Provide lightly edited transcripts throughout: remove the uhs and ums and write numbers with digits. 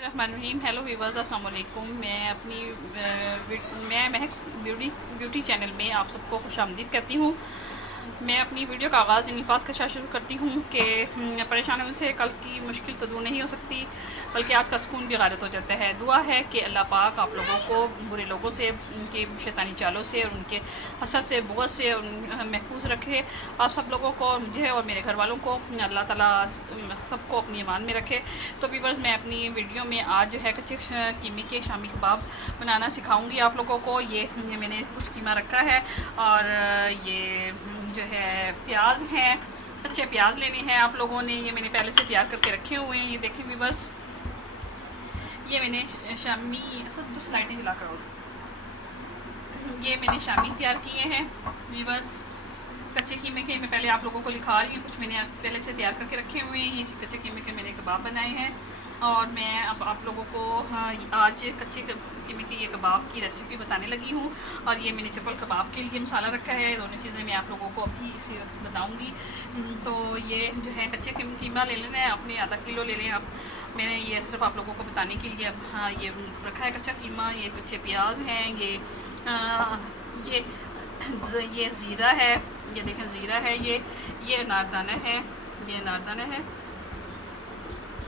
रहमानिर्रहीम। Hello viewers, अस्सलाम वालेकुम। मैं महक ब्यूटी चैनल में आप सबको खुशामदीद कहती हूँ। मैं अपनी वीडियो का आगाज़ इन अल्फाज़ के साथ शुरू करती हूँ कि परेशानियों से कल की मुश्किल तो दूर नहीं हो सकती, बल्कि आज का सुकून भी गारत हो जाता है। दुआ है कि अल्लाह पाक आप लोगों को बुरे लोगों से, उनके शैतानी चालों से और उनके हसद से, बुग़्ज़ से महफूज रखे। आप सब लोगों को, मुझे और मेरे घर वालों को अल्लाह ताला सबको अपनी ईमान में रखे। तो व्यूअर्स, मैं अपनी वीडियो में आज जो है कच्चे कीमे के शामी कबाब बनाना सिखाऊंगी आप लोगों को। ये मैंने कुछ कीमा रखा है और ये जो है प्याज हैं, अच्छे प्याज लेने हैं आप लोगों ने। ये मैंने पहले से तैयार करके रखे हुए हैं। ये देखें व्यूअर्स, ये मैंने शामी दूसरी लाइटें जला कर, ये मैंने शामी तैयार किए हैं व्यूअर्स। कच्चे कीमे के मैं पहले आप लोगों को दिखा रही हूँ, कुछ मैंने पहले से तैयार करके रखे हुए हैं। ये कच्चे कीमे के मैंने कबाब बनाए हैं और मैं अब आप लोगों को आज कच्चे कीमे के ये कबाब की रेसिपी बताने लगी हूँ। और ये मैंने चप्पल कबाब के लिए मसाला रखा है। दोनों चीज़ें मैं आप लोगों को अभी इसी वक्त बताऊँगी। तो ये जो है कच्चे कीमा ले लेना है, अपने आधा किलो ले लें आप। मैंने ये सिर्फ आप लोगों को बताने के लिए अब ये रखा है कच्चा कीमा। ये कच्चे प्याज हैं, ये ज़ीरा है, ये देखें ज़ीरा है, ये अनारदाना है, ये अनारदाना है,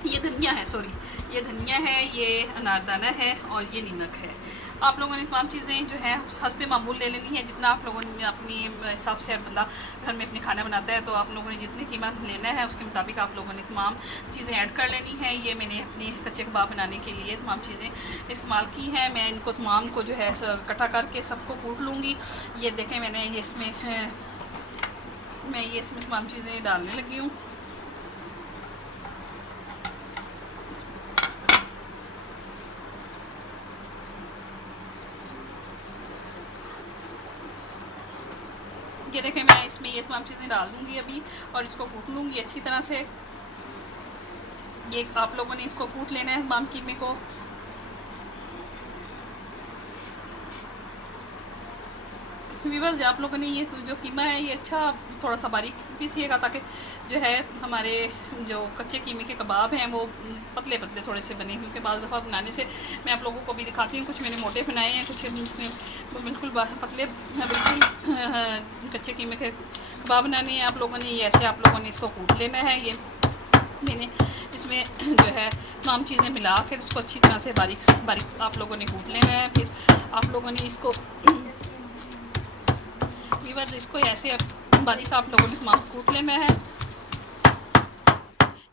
ये धनिया है, सॉरी ये धनिया है, ये अनारदाना है और ये नमक है। आप लोगों ने तमाम चीज़ें जो है हस्बे मामूल ले लेनी है, जितना आप लोगों ने अपनी हिसाब से, हर बंदा घर में अपने खाना बनाता है, तो आप लोगों ने जितनी कीमत लेना है उसके मुताबिक आप लोगों ने तमाम चीज़ें ऐड कर लेनी है। ये मैंने अपनी कच्चे कबाब बनाने के लिए तमाम चीज़ें इस्तेमाल की हैं। मैं इनको तमाम को जो है इकट्ठा करके सबको कूट लूँगी। ये देखें, मैंने ये इसमें तमाम चीज़ें डालने लगी हूँ। ये देखें, मैं इसमें ये तमाम चीज़ें डाल दूँगी अभी और इसको कूट लूँगी अच्छी तरह से। ये आप लोगों ने इसको कूट लेना है तमाम कीमे को। व्यूअर्स, आप लोगों ने ये जो कीमा है ये अच्छा थोड़ा सा बारीक पीसिएगा, ताकि जो है हमारे जो कच्चे कीमे के कबाब हैं वो पतले पतले थोड़े से बने। क्योंकि बाज़ दफ़ा बनाने से मैं आप लोगों को भी दिखाती हूँ, कुछ मैंने मोटे बनाए हैं, कुछ इसमें तो बिल्कुल पतले, बिल्कुल कच्चे कीमे के कबाब बनाने हैं आप लोगों ने। ये ऐसे आप लोगों ने इसको कूट लेना है। ये मैंने इसमें जो है तमाम चीज़ें मिला कर इसको अच्छी तरह से बारीक आप लोगों ने कूट लेना है। फिर आप लोगों ने इसको व्यूअर्स, इसको ऐसे बारीक आप लोगों ने तमाम कूट लेना है।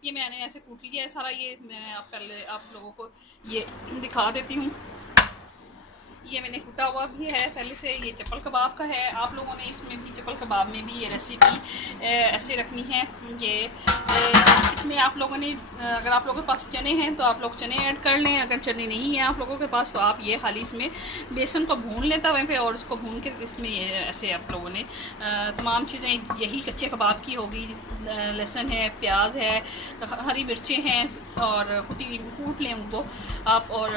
ये मैंने ऐसे कूट लिया है सारा। ये मैं पहले आप लोगों को ये दिखा देती हूँ। ये मैंने कूटा हुआ भी है पहले से। ये चप्पल कबाब का है। आप लोगों ने इसमें भी, चप्पल कबाब में भी ये रेसिपी ऐसे रखनी है। ये इसमें आप लोगों ने, अगर आप लोगों के पास चने हैं तो आप लोग चने ऐड कर लें। अगर चने नहीं हैं आप लोगों के पास तो आप ये खाली इसमें बेसन को भून लें तवे पे, और उसको भून के इसमें ऐसे आप लोगों ने तमाम चीज़ें यही कच्चे कबाब की होगी। लहसुन है, प्याज है, हरी मिर्चें हैं और कूट लें उनको आप। और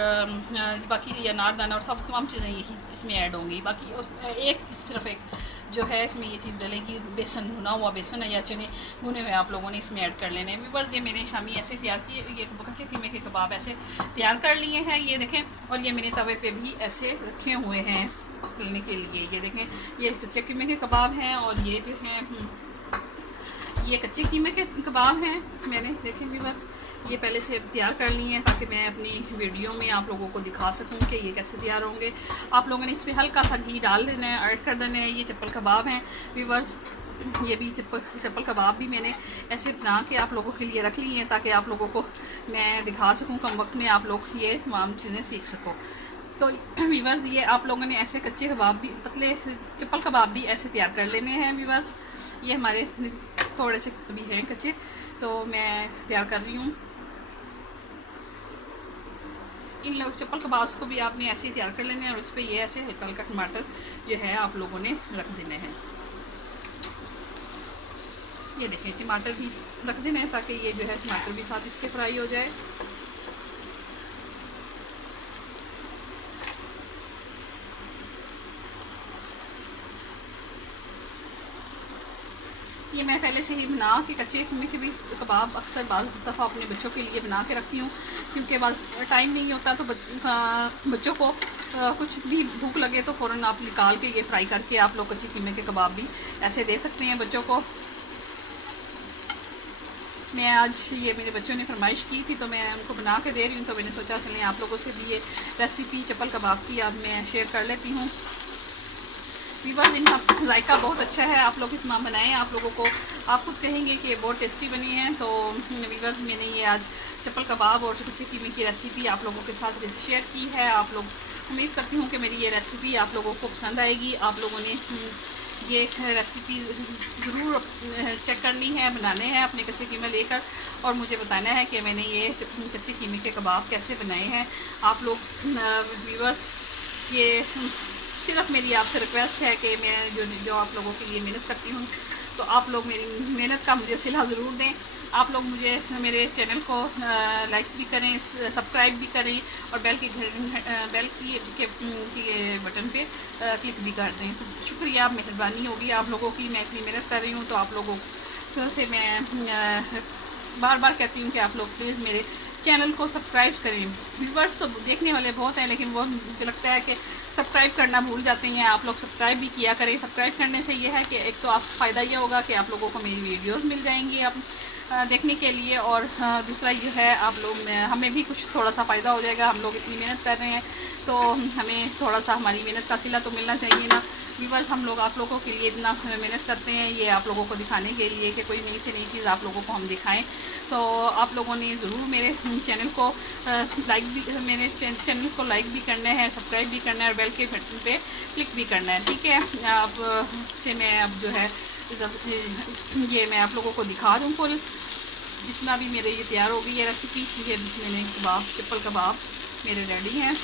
बाकी ये अनारदाना और सब तमाम चीज़ें यही इसमें ऐड होंगी। बाकी उस सिर्फ एक जो है इसमें ये चीज़ डलेगी, बेसन, भुना हुआ बेसन है या चने भुने हुए आप लोगों ने इसमें ऐड कर लेने हैं। व्यूअर्स, ये मैंने शामी ऐसे तैयार किए, ये कच्चे कीमे के कबाब ऐसे तैयार कर लिए हैं। ये देखें, और ये मैंने तवे पे भी ऐसे रखे हुए हैं तलने के लिए। ये देखें, ये कच्चे कीमे के कबाब हैं और ये जो है ये कच्चे कीमे के कबाब हैं। मैंने देखें व्यूअर्स, ये पहले से तैयार कर लिए हैं ताकि मैं अपनी वीडियो में आप लोगों को दिखा सकूं कि ये कैसे तैयार होंगे। आप लोगों ने इसमें हल्का सा घी डाल देना है, ऐड कर देना है। ये चप्पल कबाब हैं व्यूअर्स। ये भी चप्पल कबाब भी मैंने ऐसे बना के आप लोगों के लिए रख ली हैं ताकि आप लोगों को मैं दिखा सकूँ कम वक्त में, आप लोग ये तमाम चीज़ें सीख सको। तो व्यूअर्स, ये आप लोगों ने ऐसे कच्चे कबाब भी, पतले चप्पल कबाब भी ऐसे तैयार कर लेने हैं व्यूअर्स। ये हमारे थोड़े से भी हैं कच्चे, तो मैं तैयार कर रही हूँ। इन लोग चप्पल कबाब को भी आपने ऐसे ही तैयार कर लेने हैं और उस पर ये ऐसे हल्का हल्का टमाटर जो है आप लोगों ने रख देने हैं। ये देखें, टमाटर भी रख देने हैं ताकि ये जो है टमाटर भी साथ इसके फ्राई हो जाए। ये मैं पहले से ही बना के कच्चे कीमे के भी कबाब अक्सर बाज़ दफ़ा अपने बच्चों के लिए बना के रखती हूँ, क्योंकि बस टाइम नहीं होता तो बच्चों को कुछ भी भूख लगे तो फ़ौरन आप निकाल के ये फ्राई करके आप लोग कच्चे कीमे के कबाब भी ऐसे दे सकते हैं बच्चों को। मैं आज ये मेरे बच्चों ने फरमाइश की थी तो मैं उनको बना के दे रही हूँ, तो मैंने सोचा चलें आप लोगों से भी ये रेसिपी चप्पल कबाब की अब मैं शेयर कर लेती हूँ। वीवर्स, इनका जायका बहुत अच्छा है, आप लोग इतना बनाएं, आप लोगों को आप खुद कहेंगे कि बहुत टेस्टी बनी है। तो वीवर्स, मैंने ये आज चप्पल कबाब और कच्चे कीमे की रेसिपी आप लोगों के साथ शेयर की है। आप लोग, उम्मीद करती हूँ कि मेरी ये रेसिपी आप लोगों को पसंद आएगी। आप लोगों ने ये रेसिपी ज़रूर चेक करनी है, बनाने हैं अपने कच्चे कीमे लेकर और मुझे बताना है कि मैंने ये कच्चे कीमे के कबाब कैसे बनाए हैं। आप लोग व्यूअर्स, ये सिर्फ मेरी आपसे रिक्वेस्ट है कि मैं जो आप लोगों के लिए मेहनत करती हूँ तो आप लोग मेरी मेहनत का मुझे सिला ज़रूर दें। आप लोग मुझे मेरे चैनल को लाइक भी करें, सब्सक्राइब भी करें और बेल के बटन पे क्लिक भी कर दें। तो शुक्रिया, मेहरबानी होगी आप लोगों की। मैं इतनी मेहनत कर रही हूँ तो आप लोगों से मैं बार बार कहती हूँ कि आप लोग प्लीज़ मेरे चैनल को सब्सक्राइब करें। व्यूअर्स तो देखने वाले बहुत हैं, लेकिन वो मुझे लगता है कि सब्सक्राइब करना भूल जाते हैं। आप लोग सब्सक्राइब भी किया करें। सब्सक्राइब करने से ये है कि एक तो आप फ़ायदा ये होगा कि आप लोगों को मेरी वीडियोस मिल जाएंगी आप देखने के लिए, और दूसरा ये है आप लोग हमें भी कुछ थोड़ा सा फ़ायदा हो जाएगा। हम लोग इतनी मेहनत कर रहे हैं तो हमें थोड़ा सा हमारी मेहनत का सिला तो मिलना चाहिए ना। व्यूअर्स, हम लोग आप लोगों के लिए इतना मेहनत करते हैं ये आप लोगों को दिखाने के लिए कि कोई नई से नई चीज़ आप लोगों को हम दिखाएं। तो आप लोगों ने ज़रूर मेरे चैनल को लाइक भी करना है, सब्सक्राइब भी करना है और बेल के बटन पे क्लिक भी करना है, ठीक है। अब से मैं अब जो है ये मैं आप लोगों को दिखा दूँ फुल जितना भी मेरे ये तैयार हो गई है रेसिपी। ये मैंने कबाब, चप्पल कबाब मेरे रेडी हैं।